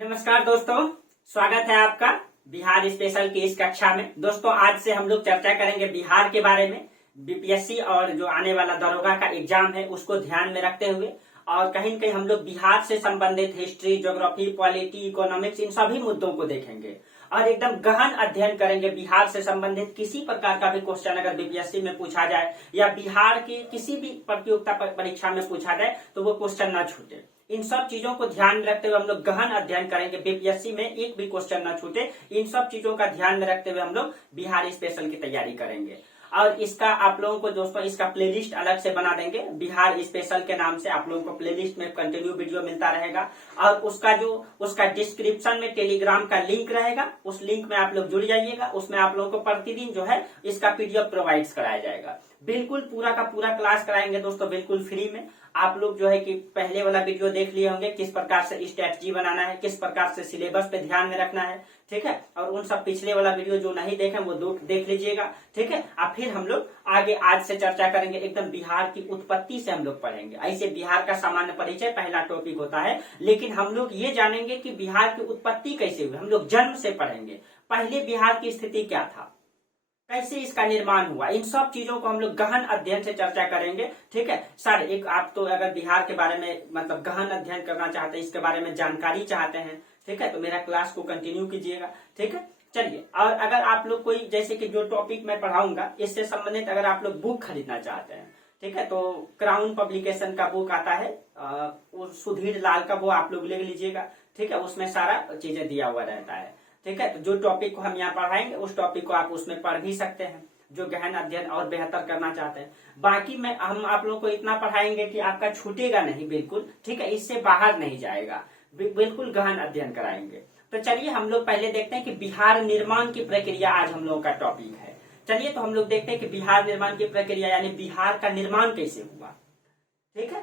नमस्कार दोस्तों, स्वागत है आपका बिहार स्पेशल की इस कक्षा में। दोस्तों आज से हम लोग चर्चा करेंगे बिहार के बारे में। बीपीएससी और जो आने वाला दरोगा का एग्जाम है उसको ध्यान में रखते हुए और कहीं न कहीं हम लोग बिहार से संबंधित हिस्ट्री, ज्योग्राफी, पॉलिटी, इकोनॉमिक्स, इन सभी मुद्दों को देखेंगे और एकदम गहन अध्ययन करेंगे। बिहार से संबंधित किसी प्रकार का भी क्वेश्चन अगर बीपीएससी में पूछा जाए या बिहार की किसी भी प्रतियोगिता परीक्षा में पूछा जाए तो वो क्वेश्चन न छूटे। इन सब चीजों को ध्यान में रखते हुए हम लोग गहन अध्ययन करेंगे। बीपीएससी में एक भी क्वेश्चन न छूटे, इन सब चीजों का ध्यान में रखते हुए हम लोग बिहार स्पेशल की तैयारी करेंगे। और इसका आप लोगों को दोस्तों इसका प्लेलिस्ट अलग से बना देंगे। बिहार स्पेशल के नाम से आप लोगों को प्लेलिस्ट में कंटिन्यू वीडियो मिलता रहेगा और उसका डिस्क्रिप्शन में टेलीग्राम का लिंक रहेगा। उस लिंक में आप लोग जुड़ जाइएगा। उसमें आप लोगों को प्रतिदिन जो है इसका पीडीएफ प्रोवाइड कराया जाएगा। बिल्कुल पूरा का पूरा क्लास कराएंगे दोस्तों, बिल्कुल फ्री में। आप लोग जो है कि पहले वाला वीडियो देख लिए होंगे, किस प्रकार से स्ट्रेटजी बनाना है, किस प्रकार से सिलेबस पे ध्यान में रखना है, ठीक है। और उन सब पिछले वाला वीडियो जो नहीं देखे वो देख लीजिएगा, ठीक है। अब फिर हम लोग आगे आज से चर्चा करेंगे। एकदम बिहार की उत्पत्ति से हम लोग पढ़ेंगे। ऐसे बिहार का सामान्य परिचय पहला टॉपिक होता है, लेकिन हम लोग ये जानेंगे कि बिहार की उत्पत्ति कैसे हुई। हम लोग जन्म से पढ़ेंगे, पहले बिहार की स्थिति क्या था, कैसे इसका निर्माण हुआ, इन सब चीजों को हम लोग गहन अध्ययन से चर्चा करेंगे, ठीक है। सर एक आप तो अगर बिहार के बारे में मतलब गहन अध्ययन करना चाहते हैं, इसके बारे में जानकारी चाहते हैं, ठीक है, तो मेरा क्लास को कंटिन्यू कीजिएगा, ठीक है। चलिए, और अगर आप लोग कोई जैसे कि जो टॉपिक मैं पढ़ाऊंगा इससे संबंधित अगर आप लोग बुक खरीदना चाहते हैं, ठीक है, तो क्राउन पब्लिकेशन का बुक आता है, सुधीर लाल का, वो आप लोग ले लीजिएगा, ठीक है। उसमें सारा चीजें दिया हुआ रहता है, ठीक है। तो जो टॉपिक को हम यहाँ पढ़ाएंगे उस टॉपिक को आप उसमें पढ़ भी सकते हैं, जो गहन अध्ययन और बेहतर करना चाहते हैं। बाकी में हम आप लोगों को इतना पढ़ाएंगे कि आपका छूटेगा नहीं, बिल्कुल, ठीक है, इससे बाहर नहीं जाएगा, बिल्कुल गहन अध्ययन कराएंगे। तो चलिए हम लोग पहले देखते हैं कि बिहार निर्माण की प्रक्रिया आज हम लोगों का टॉपिक है। चलिए तो हम लोग देखते हैं कि बिहार निर्माण की प्रक्रिया यानी बिहार का निर्माण कैसे हुआ, ठीक है।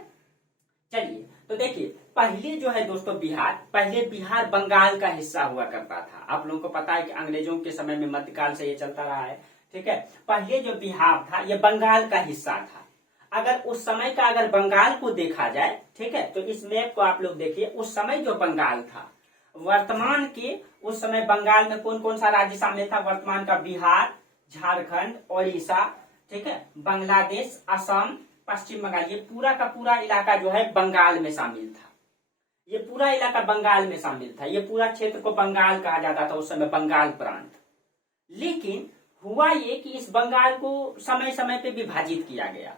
चलिए तो देखिए, पहले जो है दोस्तों पहले बिहार बंगाल का हिस्सा हुआ करता था। आप लोगों को पता है कि अंग्रेजों के समय में मध्यकाल से ये चलता रहा है, ठीक है। पहले जो बिहार था ये बंगाल का हिस्सा था। अगर उस समय का अगर बंगाल को देखा जाए, ठीक है, तो इस मैप को आप लोग देखिए। उस समय जो बंगाल था, वर्तमान के उस समय बंगाल में कौन कौन सा राज्य शामिल था? वर्तमान का बिहार, झारखंड, ओडिशा, ठीक है, बांग्लादेश, असम, पश्चिम बंगाल, ये पूरा का पूरा इलाका जो है बंगाल में शामिल था। ये पूरा इलाका बंगाल में शामिल था। ये पूरा क्षेत्र को बंगाल कहा जाता था उस समय, बंगाल प्रांत। लेकिन हुआ ये कि इस बंगाल को समय समय पे विभाजित किया गया।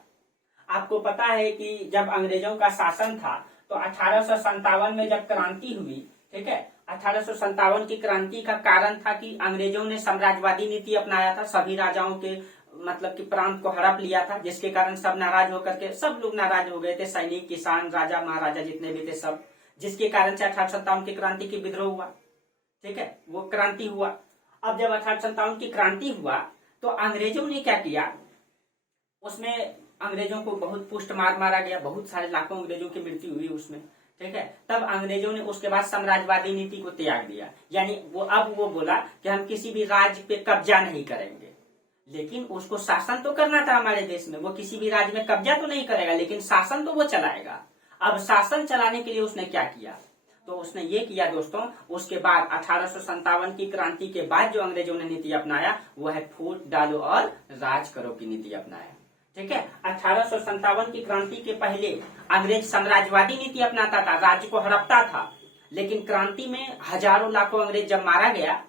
आपको पता है कि जब अंग्रेजों का शासन था तो 1857 में जब क्रांति हुई, ठीक है, 1857 की क्रांति का कारण था कि अंग्रेजों ने साम्राज्यवादी नीति अपनाया था। सभी राजाओं के मतलब कि प्रांत को हड़प लिया था, जिसके कारण सब नाराज होकर के सब लोग नाराज हो गए थे, सैनिक, किसान, राजा, महाराजा जितने भी थे सब, जिसके कारण से 1857 की क्रांति की विद्रोह हुआ, ठीक है, वो क्रांति हुआ। अब जब 1857 की क्रांति हुआ तो अंग्रेजों ने क्या किया, उसमें अंग्रेजों को बहुत पुष्ट मार मारा गया, बहुत सारे लाखों अंग्रेजों की मृत्यु हुई उसमें, ठीक है। तब अंग्रेजों ने उसके बाद साम्राज्यवादी नीति को त्याग दिया, यानी वो बोला कि हम किसी भी राज्य पे कब्जा नहीं करेंगे। लेकिन उसको शासन तो करना था हमारे देश में, वो किसी भी राज्य में कब्जा तो नहीं करेगा, लेकिन शासन तो वो चलाएगा। अब शासन चलाने के लिए उसने क्या किया, तो उसने ये किया दोस्तों, उसके बाद 1857 की क्रांति के बाद जो अंग्रेजों ने नीति अपनाया वो है फूट डालो और राज करो की नीति अपनाया, ठीक है। 1857 की क्रांति के पहले अंग्रेज साम्राज्यवादी नीति अपनाता था, राज्य को हड़पता था। लेकिन क्रांति में हजारों लाखों अंग्रेज जब मारा गया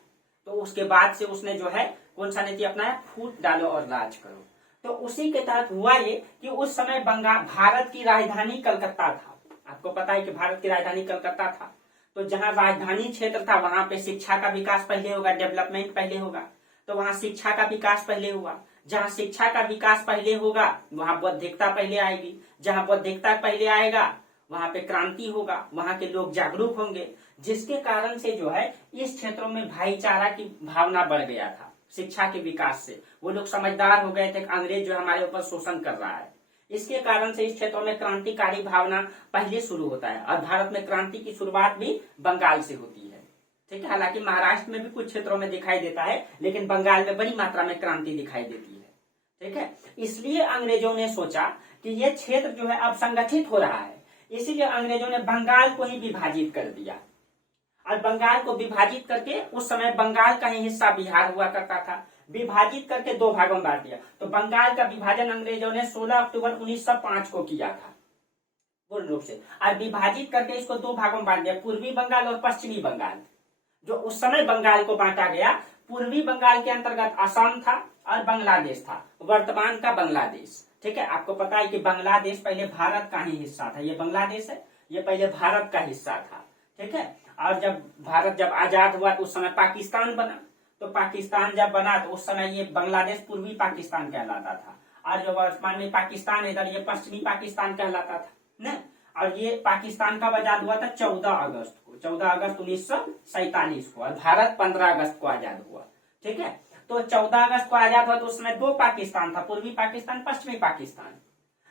तो उसके बाद से उसने जो है कौन सा नीति अपनाया? फूट डालो और राज करो। तो उसी के तहत हुआ ये कि उस समय भारत की राजधानी कलकत्ता था। आपको पता है कि भारत की राजधानी कलकत्ता था। तो जहां राजधानी क्षेत्र था वहां पे शिक्षा का विकास पहले होगा, डेवलपमेंट पहले होगा। तो वहां शिक्षा का विकास पहले हुआ। जहां शिक्षा का विकास पहले होगा वहां बौद्धिकता पहले आएगी। जहां बौद्धिकता पहले आएगा वहां पे क्रांति होगा, वहां के लोग जागरूक होंगे, जिसके कारण से जो है इस क्षेत्रों में भाईचारा की भावना बढ़ गया था। शिक्षा के विकास से वो लोग समझदार हो गए थे कि अंग्रेज जो हमारे ऊपर शोषण कर रहा है। इसके कारण से इस क्षेत्रों में क्रांतिकारी भावना पहले शुरू होता है। और भारत में क्रांति की शुरुआत भी बंगाल से होती है, ठीक है। हालांकि महाराष्ट्र में भी कुछ क्षेत्रों में दिखाई देता है, लेकिन बंगाल में बड़ी मात्रा में क्रांति दिखाई देती है, ठीक है। इसलिए अंग्रेजों ने सोचा कि ये क्षेत्र जो है अब संगठित हो रहा है, इसीलिए अंग्रेजों ने बंगाल को ही विभाजित कर दिया। और बंगाल को विभाजित करके उस समय बंगाल का ही हिस्सा बिहार हुआ करता था, विभाजित करके दो भागों में बांट दिया। तो बंगाल का विभाजन अंग्रेजों ने 16 अक्टूबर 1905 को किया था पूर्ण रूप से, और विभाजित करके इसको दो भागों में बांट दिया, पूर्वी बंगाल और पश्चिमी बंगाल। जो उस समय बंगाल को बांटा गया, पूर्वी बंगाल के अंतर्गत असम था और बांग्लादेश था, वर्तमान का बांग्लादेश। ठीक है, आपको पता है कि बांग्लादेश पहले भारत का ही हिस्सा था, ये बांग्लादेश है, ये पहले भारत का हिस्सा था। ठीक है, और जब भारत जब आजाद हुआ तो उस समय पाकिस्तान बना, तो पाकिस्तान जब बना तो उस समय ये बांग्लादेश पूर्वी पाकिस्तान कहलाता था, और जो वर्तमान में पाकिस्तान इधर ये पश्चिमी पाकिस्तान कहलाता था न। और ये पाकिस्तान कब आजाद हुआ था? 14 अगस्त को, 14 अगस्त 1947 को, और भारत 15 अगस्त को आजाद हुआ। ठीक है, तो 14 अगस्त को आजाद हुआ तो उस समय दो पाकिस्तान था, पूर्वी पाकिस्तान, पश्चिमी पाकिस्तान।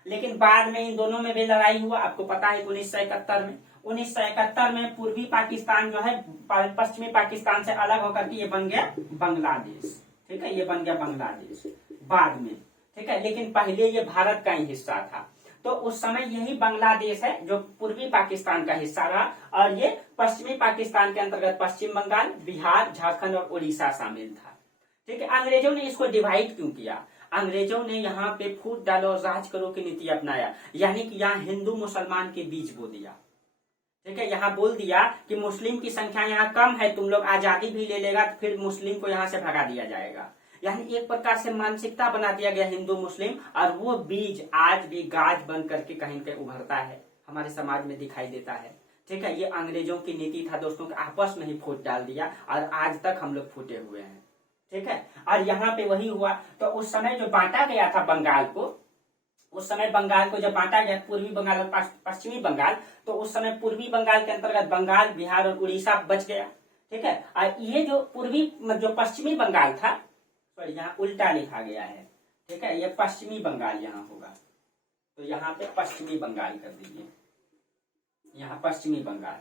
लेकिन बाद में इन दोनों में भी लड़ाई हुआ, आपको पता है 1971 में। 1971 में पूर्वी पाकिस्तान जो है पश्चिमी पाकिस्तान से अलग होकर के ये बन गया बांग्लादेश। ठीक है, ये बन गया बांग्लादेश बाद में। ठीक है, लेकिन पहले ये भारत का ही हिस्सा था। तो उस समय यही बांग्लादेश है जो पूर्वी पाकिस्तान का हिस्सा रहा, और ये पश्चिमी पाकिस्तान के अंतर्गत पश्चिम बंगाल, बिहार, झारखंड और उड़ीसा शामिल था। ठीक है, अंग्रेजों ने इसको डिवाइड क्यों किया? अंग्रेजों ने यहाँ पे फूट डालो और राज करो की नीति अपनाया, यानी कि यहाँ हिंदू मुसलमान के बीच बो दिया। ठीक है, यहाँ बोल दिया कि मुस्लिम की संख्या यहाँ कम है, तुम लोग आजादी भी ले लेगा तो फिर मुस्लिम को यहाँ से भगा दिया जाएगा। यानी एक प्रकार से मानसिकता बना दिया गया हिंदू मुस्लिम, और वो बीज आज भी गाज बन करके कहीं कहीं उभरता है, हमारे समाज में दिखाई देता है। ठीक है, ये अंग्रेजों की नीति था दोस्तों, के आपस में ही फूट डाल दिया, और आज तक हम लोग फूटे हुए हैं। ठीक है, और यहाँ पे वही हुआ। तो उस समय जो बांटा गया था बंगाल को, उस समय बंगाल को जब बांटा गया पूर्वी बंगाल और पश्चिमी बंगाल, तो उस समय पूर्वी बंगाल के अंतर्गत बंगाल, बिहार और उड़ीसा बच गया। ठीक है, और ये जो पूर्वी जो पश्चिमी बंगाल था, सॉरी यहाँ उल्टा लिखा गया है। ठीक है, ये पश्चिमी बंगाल यहाँ होगा, तो यहाँ पे पश्चिमी बंगाल कर दीजिए, यहाँ पश्चिमी बंगाल।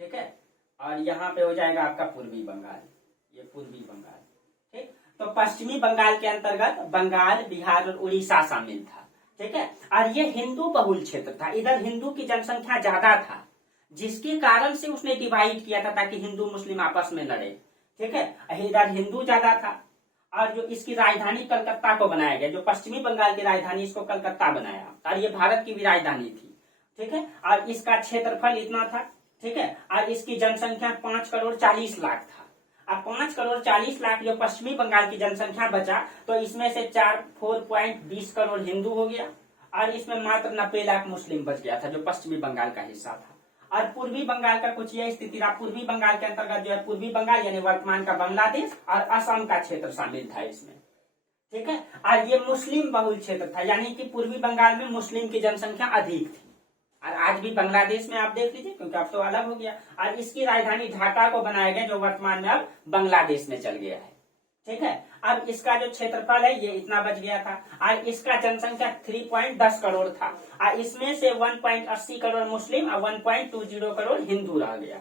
ठीक है, और यहाँ पे हो जाएगा आपका पूर्वी बंगाल, ये पूर्वी बंगाल। ठीक, तो पश्चिमी बंगाल के अंतर्गत बंगाल, बिहार और उड़ीसा शामिल था। ठीक है, और ये हिंदू बहुल क्षेत्र था, इधर हिंदू की जनसंख्या ज्यादा था, जिसके कारण से उसने डिवाइड किया था ताकि हिंदू मुस्लिम आपस में लड़े। ठीक है, इधर हिंदू ज्यादा था, और जो इसकी राजधानी कलकत्ता को बनाया गया, जो पश्चिमी बंगाल की राजधानी इसको कलकत्ता बनाया, और ये भारत की भी राजधानी थी। ठीक है, और इसका क्षेत्रफल इतना था। ठीक है, और इसकी जनसंख्या 5 करोड़ 40 लाख था। अब 5 करोड़ 40 लाख जो पश्चिमी बंगाल की जनसंख्या बचा, तो इसमें से 4.20 करोड़ हिंदू हो गया, और इसमें मात्र 90 लाख मुस्लिम बच गया था, जो पश्चिमी बंगाल का हिस्सा था। और पूर्वी बंगाल का कुछ यह स्थिति रहा, पूर्वी बंगाल के अंतर्गत जो है पूर्वी बंगाल यानी वर्तमान का बांग्लादेश और असम का क्षेत्र शामिल था इसमें। ठीक है, और ये मुस्लिम बहुल क्षेत्र था, यानी कि पूर्वी बंगाल में मुस्लिम की जनसंख्या अधिक थी, और आज भी बांग्लादेश में आप देख लीजिए, क्योंकि अब तो अलग हो गया। और इसकी राजधानी ढाका को बनाया गया, जो वर्तमान में अब बांग्लादेश में चल गया है। ठीक है, अब इसका जो क्षेत्रफल है ये इतना बच गया था, और इसका जनसंख्या 3.10 करोड़ था, और इसमें से 1.80 करोड़ मुस्लिम और 1.20 करोड़ हिंदू रह गया।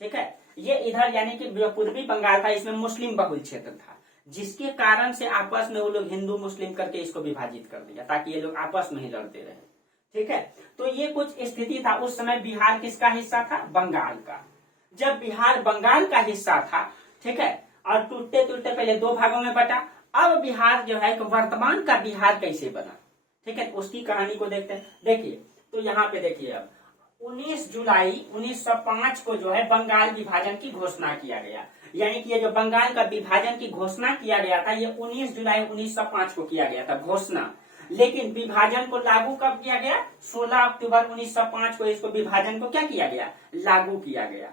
ठीक है, ये इधर यानी कि जो पूर्वी बंगाल था इसमें मुस्लिम बहुल क्षेत्र था, जिसके कारण से आपस में वो लोग हिंदू मुस्लिम करके इसको विभाजित कर दिया, ताकि ये लोग आपस में ही लड़ते रहे। ठीक है, तो ये कुछ स्थिति था। उस समय बिहार किसका हिस्सा था? बंगाल का। जब बिहार बंगाल का हिस्सा था, ठीक है, और टूटते टूटते पहले दो भागों में बटा, अब बिहार जो है वर्तमान का बिहार कैसे बना, ठीक है, उसकी कहानी को देखते हैं। देखिए, तो यहाँ पे देखिए, अब 19 जुलाई 1905 को जो है बंगाल विभाजन की घोषणा किया गया, यानी कि ये जो बंगाल का विभाजन की घोषणा किया गया था, ये 19 जुलाई 1905 को किया गया था घोषणा। लेकिन विभाजन को लागू कब किया गया? 16 अक्टूबर 1905 को इसको विभाजन को क्या किया गया? लागू किया गया।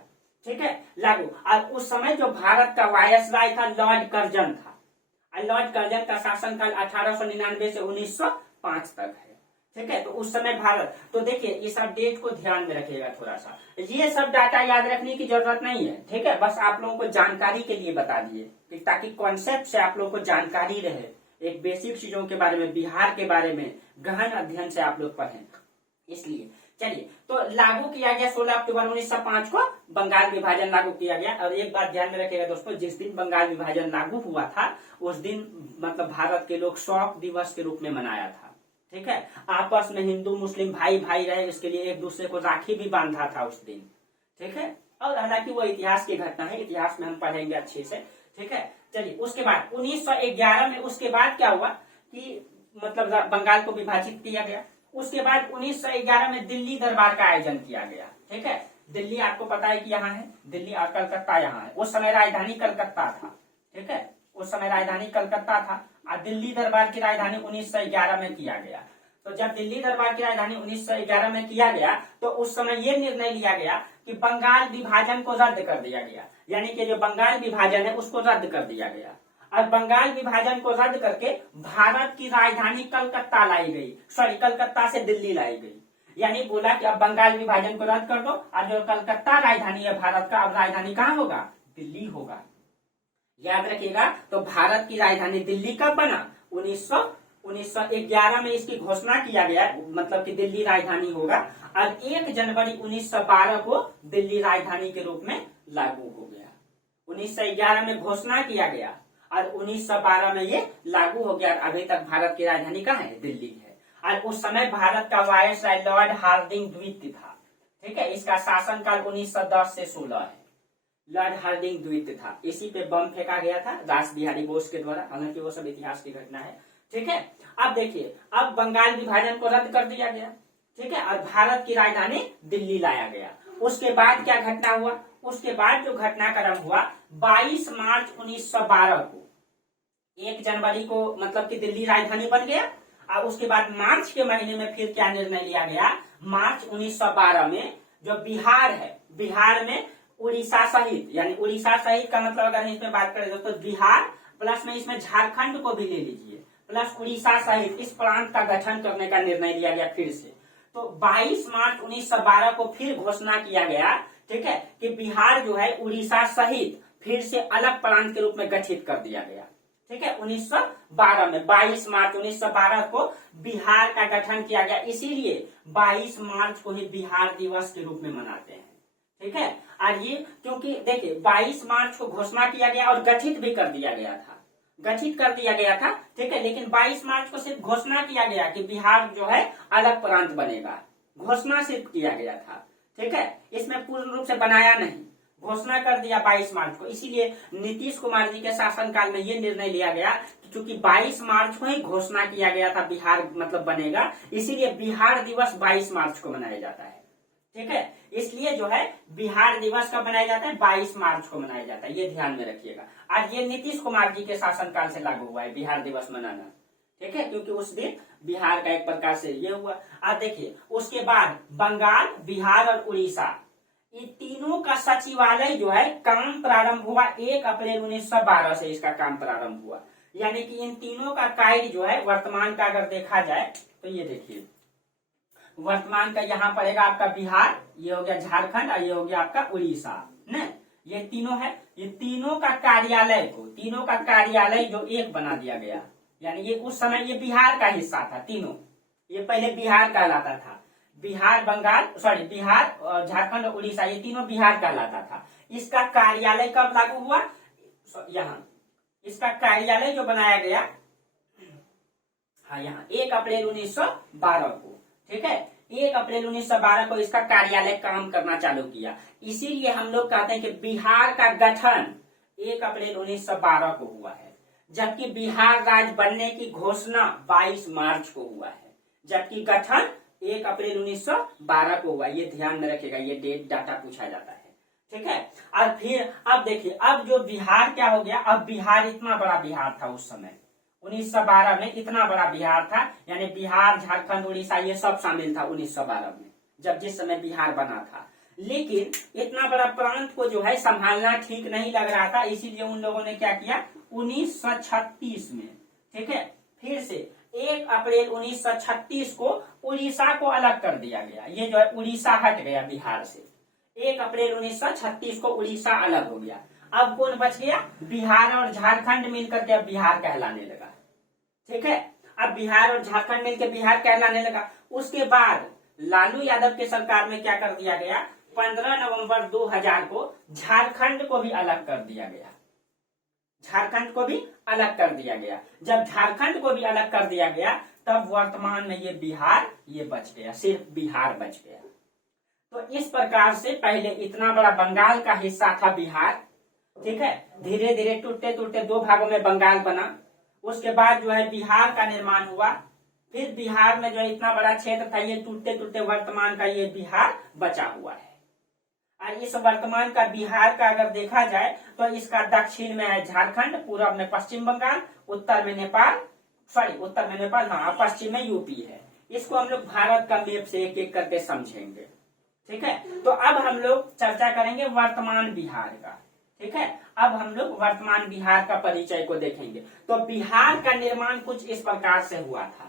ठीक है, लागू। और उस समय जो भारत का वायसराय था लॉर्ड कर्जन था, और लॉर्ड कर्जन का शासनकाल 1899 से 1905 तक है। ठीक है, तो उस समय भारत, तो देखिए इस सब डेट को ध्यान में रखिएगा थोड़ा सा, ये सब डाटा याद रखने की जरूरत नहीं है। ठीक है, बस आप लोगों को जानकारी के लिए बता दिए, ताकि कॉन्सेप्ट से आप लोगों को जानकारी रहे, एक बेसिक चीजों के बारे में, बिहार के बारे में गहन अध्ययन से आप लोग पढ़ें। इसलिए चलिए, तो लागू किया गया 16 अक्टूबर 1905 को बंगाल विभाजन लागू किया गया। और एक बात ध्यान में रखिएगा दोस्तों, जिस दिन बंगाल विभाजन लागू हुआ था उस दिन मतलब भारत के लोग शोक दिवस के रूप में मनाया था। ठीक है, आपस में हिंदू मुस्लिम भाई भाई रहे, इसके लिए एक दूसरे को राखी भी बांधा था उस दिन। ठीक है, और हालांकि वो इतिहास की घटना है, इतिहास में हम पढ़ेंगे अच्छे से, ठीक है। चलिए उसके बाद 1911 में उसके बाद क्या हुआ कि मतलब बंगाल को विभाजित किया गया। उसके बाद 1911 में दिल्ली दरबार का आयोजन किया गया, ठीक है। दिल्ली आपको पता है कि यहाँ है दिल्ली और कलकत्ता यहाँ है, उस समय राजधानी कलकत्ता था, ठीक है, उस समय राजधानी कलकत्ता था और दिल्ली दरबार की राजधानी 1911 में किया गया। तो जब दिल्ली दरबार की राजधानी 1911 में किया गया तो उस समय यह निर्णय लिया गया कि बंगाल विभाजन को रद्द कर दिया गया, यानी कि जो बंगाल विभाजन है उसको रद्द कर दिया गया। और बंगाल विभाजन को रद्द करके भारत की राजधानी कलकत्ता लाई गई, सॉरी कलकत्ता से दिल्ली लाई गई। यानी बोला कि अब बंगाल विभाजन को रद्द कर दो और जो कलकत्ता राजधानी है भारत का, अब राजधानी कहाँ होगा, दिल्ली होगा। याद रखिएगा। तो भारत की राजधानी दिल्ली कब बना, 1911 में इसकी घोषणा किया गया, मतलब कि दिल्ली राजधानी होगा। और 1 जनवरी 1912 को दिल्ली राजधानी के रूप में लागू हो गया। 1911 में घोषणा किया गया और 1912 में ये लागू हो गया। अभी तक भारत की राजधानी कहाँ है, दिल्ली है। और उस समय भारत का वायसराय लॉर्ड हार्डिंग द्वितीय था, ठीक है। इसका शासनकाल 1910 से 16 है। लॉर्ड हार्डिंग द्वितीय था, इसी पे बम फेंका गया था रास बिहारी बोस के द्वारा, हालांकि वो सब इतिहास की घटना है, ठीक है। अब देखिए, अब बंगाल विभाजन को रद्द कर दिया गया, ठीक है, और भारत की राजधानी दिल्ली लाया गया। उसके बाद क्या घटना हुआ, उसके बाद जो घटनाक्रम हुआ 22 मार्च 1912 को, 1 जनवरी को मतलब कि दिल्ली राजधानी बन गया। और उसके बाद मार्च के महीने में फिर क्या निर्णय लिया गया, मार्च 1912 में जो बिहार है, बिहार में उड़ीसा सहित, यानी उड़ीसा सहित का मतलब अगर इसमें बात करें दोस्तों, बिहार प्लस में इसमें झारखंड को भी ले लीजिए, प्लस उड़ीसा सहित इस प्रांत का गठन करने का निर्णय लिया गया फिर से। तो 22 मार्च 1912 को फिर घोषणा किया गया, ठीक है, कि बिहार जो है उड़ीसा सहित फिर से अलग प्रांत के रूप में गठित कर दिया गया, ठीक है। 1912 में 22 मार्च 1912 को बिहार का गठन किया गया, इसीलिए 22 मार्च को ही बिहार दिवस के रूप में मनाते हैं, ठीक है। और ये क्योंकि देखिए 22 मार्च को घोषणा किया गया और गठित भी कर दिया गया था, गठित कर दिया गया था, ठीक है। लेकिन 22 मार्च को सिर्फ घोषणा किया गया कि बिहार जो है अलग प्रांत बनेगा, घोषणा सिर्फ किया गया था, ठीक है। इसमें पूर्ण रूप से बनाया नहीं, घोषणा कर दिया 22 मार्च को। इसीलिए नीतीश कुमार जी के शासनकाल में ये निर्णय लिया गया कि चूंकि 22 मार्च को ही घोषणा किया गया था बिहार मतलब बनेगा, इसीलिए बिहार दिवस 22 मार्च को मनाया जाता है, ठीक है। इसलिए जो है बिहार दिवस कब मनाया जाता है, 22 मार्च को मनाया जाता है, ये ध्यान में रखिएगा। आज ये नीतीश कुमार जी के शासनकाल से लागू हुआ है बिहार दिवस मनाना, ठीक है, क्योंकि उस दिन बिहार का एक प्रकार से ये हुआ। अब देखिए उसके बाद बंगाल, बिहार और उड़ीसा, इन तीनों का सचिवालय जो है काम प्रारंभ हुआ 1 अप्रैल 1912 से इसका काम प्रारंभ हुआ। यानी कि इन तीनों का कार्य जो है वर्तमान का अगर देखा जाए तो ये देखिए, वर्तमान का यहाँ पड़ेगा आपका बिहार, ये हो गया झारखंड और ये हो गया आपका उड़ीसा, न ये तीनों है। ये तीनों का कार्यालय को, तीनों का कार्यालय जो एक बना दिया गया, यानी ये उस समय ये बिहार का हिस्सा था तीनों, ये पहले बिहार कहलाता था। बिहार, बंगाल, सॉरी बिहार और झारखंड और उड़ीसा, ये तीनों बिहार कहलाता था। इसका कार्यालय कब लागू हुआ, यहाँ इसका कार्यालय जो बनाया गया, हाँ यहाँ 1 अप्रैल 1912 को, ठीक है, 1 अप्रैल 1912 को इसका कार्यालय काम करना चालू किया। इसीलिए हम लोग कहते हैं कि बिहार का गठन 1 अप्रैल 1912 को हुआ है, जबकि बिहार राज्य बनने की घोषणा 22 मार्च को हुआ है, जबकि गठन 1 अप्रैल 1912 को हुआ। ये ध्यान में रखिएगा, ये डेट डाटा पूछा जाता है, ठीक है। और फिर अब देखिए, अब जो बिहार क्या हो गया, अब बिहार इतना बड़ा बिहार था उस समय 1912 में, इतना बड़ा बिहार था, यानी बिहार, झारखंड, उड़ीसा ये सब शामिल था 1912 में, जब जिस समय बिहार बना था। लेकिन इतना बड़ा प्रांत को जो है संभालना ठीक नहीं लग रहा था, इसीलिए उन लोगों ने क्या किया 1936 में, ठीक है, फिर से 1 अप्रैल 1936 को उड़ीसा को अलग कर दिया गया। ये जो है उड़ीसा हट गया बिहार से, 1 अप्रैल 1936 को उड़ीसा अलग हो गया। अब कौन बच गया, बिहार और झारखंड मिलकर के अब बिहार कहलाने लगा, ठीक है। अब बिहार और झारखंड मिलकर बिहार कहलाने लगा। उसके बाद लालू यादव के सरकार में क्या कर दिया गया, 15 नवंबर 2000 को झारखंड को भी अलग कर दिया गया, झारखंड को भी अलग कर दिया गया। जब झारखंड को भी अलग कर दिया गया तब वर्तमान में ये बिहार ये बच गया, सिर्फ बिहार बच गया। तो इस प्रकार से पहले इतना बड़ा बंगाल का हिस्सा था बिहार, ठीक है। धीरे धीरे टूटते टूटते दो भागों में बंगाल बना। उसके बाद जो है बिहार का निर्माण हुआ। फिर बिहार में जो इतना बड़ा क्षेत्र था, ये टूटते टूटते वर्तमान का ये बिहार बचा हुआ है। और इस वर्तमान का बिहार का अगर देखा जाए तो इसका दक्षिण में है झारखंड, पूर्व में पश्चिम बंगाल, उत्तर में नेपाल, हाँ, पश्चिम में यूपी है। इसको हम लोग भारत का मैप से एक एक करके समझेंगे, ठीक है। तो अब हम लोग चर्चा करेंगे वर्तमान बिहार का, ठीक है। अब हम लोग वर्तमान बिहार का परिचय को देखेंगे। तो बिहार का निर्माण कुछ इस प्रकार से हुआ था।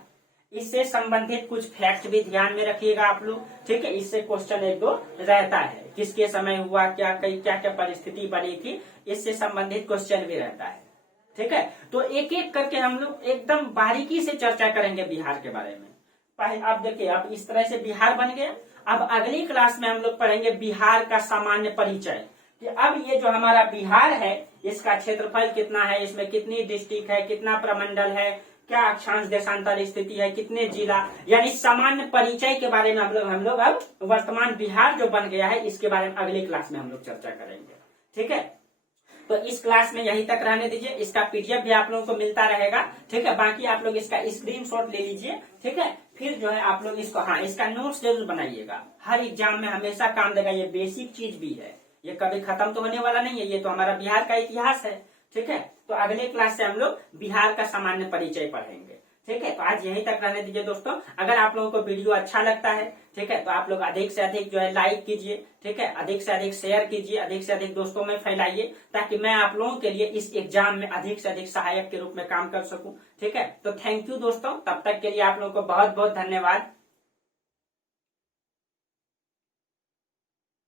इससे संबंधित कुछ फैक्ट भी ध्यान में रखिएगा आप लोग, ठीक है। इससे क्वेश्चन एक दो रहता है, किसके समय हुआ, क्या क्या परिस्थिति बनी थी, इससे संबंधित क्वेश्चन भी रहता है, ठीक है। तो एक एक करके हम लोग एकदम बारीकी से चर्चा करेंगे बिहार के बारे में। पहले आप देखिए, अब इस तरह से बिहार बन गया। अब अगली क्लास में हम लोग पढ़ेंगे बिहार का सामान्य परिचय, कि अब ये जो हमारा बिहार है इसका क्षेत्रफल कितना है, इसमें कितनी डिस्ट्रिक्ट है, कितना प्रमंडल है, क्या अक्षांश देशांतर स्थिति है, कितने जिला, यानी सामान्य परिचय के बारे में हम लोग अब वर्तमान बिहार जो बन गया है इसके बारे में अगली क्लास में हम लोग चर्चा करेंगे, ठीक है। तो इस क्लास में यहीं तक रहने दीजिए। इसका पीडीएफ भी आप लोगों को मिलता रहेगा, ठीक है। बाकी आप लोग इसका स्क्रीनशॉट ले लीजिए, ठीक है। फिर जो है आप लोग इसको, हाँ, इसका नोट्स जरूर बनाइएगा, हर एग्जाम में हमेशा काम देगा। ये बेसिक चीज भी है, ये कभी खत्म तो होने वाला नहीं है। ये तो हमारा बिहार का इतिहास है, ठीक है। तो अगले क्लास से हम लोग बिहार का सामान्य परिचय पढ़ेंगे, ठीक है। तो आज यहीं तक रहने दीजिए दोस्तों। अगर आप लोगों को वीडियो अच्छा लगता है, ठीक है, तो आप लोग अधिक से अधिक जो है लाइक कीजिए, ठीक है, अधिक से अधिक शेयर कीजिए, अधिक से अधिक दोस्तों में फैलाइए, ताकि मैं आप लोगों के लिए इस एग्जाम में अधिक से अधिक सहायक के रूप में काम कर सकूं, ठीक है। तो थैंक यू दोस्तों, तब तक के लिए आप लोगों को बहुत बहुत धन्यवाद।